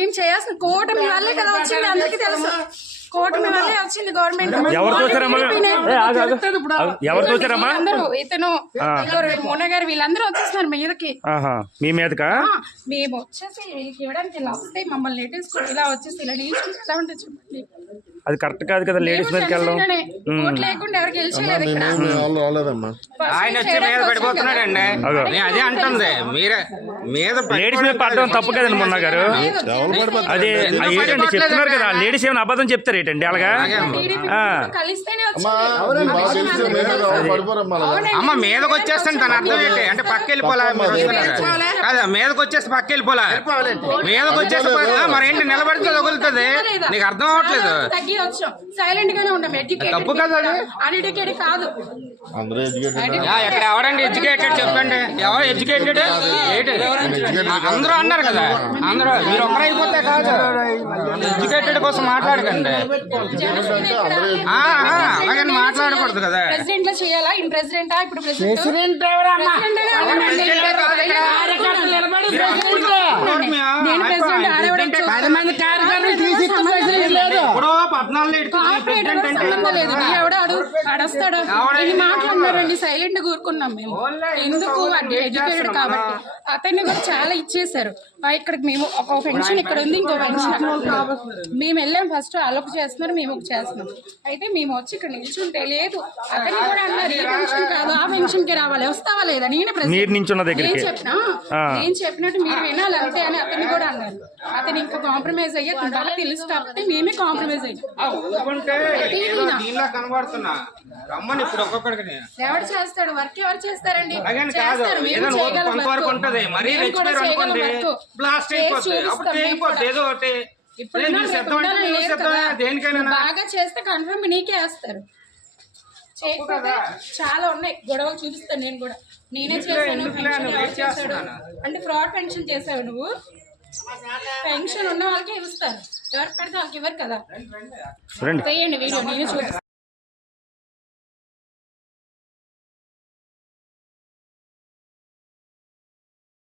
మేము చేయాల్సిన కూటమి వల్లే కదా వచ్చింది, అందరికీ తెలుసు. కూటమి వల్లే వచ్చింది గవర్నమెంట్. అందరూ ఇతను మోన గారు వీళ్ళందరూ వచ్చేస్తున్నారు మీదకి. మీ మీదకా? మేము వచ్చేసి వీళ్ళకి ఇవ్వడానికి ఇలా వస్తే మమ్మల్ని నెట్టేసుకుని ఇలా వచ్చేసి ఇలా నిల్చుంటే ఎలా ఉంటుంది చెప్పండి. అది కరెక్ట్ కాదు కదా, లేడీస్ మీదకి వెళ్ళడం. ఓట్లు లేకుండా ఎవరు గెలిచలేదు ఇక్కడ. ఆయన వచ్చి మీద పడిపోతున్నాడండి, అదే అంటుంది. మీరే మీద లేడీస్ మీద పడడం తప్పు కదండి మొన్న గారు. అదే ఏంటండి చెప్తున్నారు కదా, లేడీస్ ఏమైనా అబద్ధం చెప్తారు ఏంటండి అలాగా? కలిస్తేనే అమ్మ మీదకి వచ్చేస్తాను తన అర్థం ఏంటి అంటే పక్క వెళ్ళిపోలా, కాదా మీదకి వచ్చేసి పక్క వెళ్ళిపోలా, మీదకి వచ్చేసి మరేంటి నిలబడితే తగులుతుంది, నీకు అర్థం అవ్వట్లేదు. సైలెంట్ గానే ఉన్నాం. తప్పు కదా అది, అన్ఎడ్యుకేటెడ్ కాదు. ఇక్కడ ఎవరండి ఎడ్యుకేటెడ్ చెప్పండి, ఎవరు ఎడ్యుకేటెడ్ ఏంటి? అందరూ అన్నారు కదా, అందరూ మీరు ఒక్కరైపోతే కాదు, ఎడ్యుకేటెడ్ కోసం మాట్లాడకండి. అలాగని మాట్లాడకూడదు కదా. ప్రెసిడెంట్ లో చేయాలా? ఇన్ ప్రెసిడెంటా? ఇప్పుడు ప్రెసిడెంట్ మాట్లాడినారండి, సైలెంట్ గా కూరుకున్నాం మేము. ఎందుకు అంటే ఎడ్యుకేటెడ్ కాబట్టి అతన్ని కూడా చాలా ఇచ్చేసారు. ఇక్కడికి మేము ఒక పెన్షన్ ఇక్కడ ఉంది, ఇంకో పెన్షన్ మేము వెళ్ళాం. ఫస్ట్ అలొక చేస్తున్నారు, మేము ఒక చేస్తున్నాం. అయితే మేము వచ్చి ఇక్కడ నిల్చుంటే లేదు, అతన్ని కూడా అన్నారు ఈ పెన్షన్ కాదు ఆ పెన్షన్ కి రావాలి, వస్తావా లేదా? నేను చెప్పినట్టు మీరు వినాలి అంతే అని అతన్ని కూడా అన్నారు. అతను ఇంకా కాంప్రమైజ్ అయ్యే వాళ్ళకి తెలుసు కాబట్టి మేమే కాంప్రమైజ్ అయ్యాం. ఎవరు చేస్తాడు వర్క్? ఎవరు చేస్తారండి? బాగా చేస్తే కన్ఫర్మ్ నీకే వేస్తారు. చేయకపోతే చాలా ఉన్నాయి గొడవలు, చూపిస్తాను నేను కూడా. నేనే చేశాను అంటే ఫ్రాడ్ పెన్షన్ చేసావు నువ్వు. పెన్షన్ ఉన్న వాళ్ళకి ఇస్తారు, ఎవరికి పెడితే వాళ్ళకి ఇవ్వరు కదా. చేయండి వీడియో, నేనే చూపిస్తాను.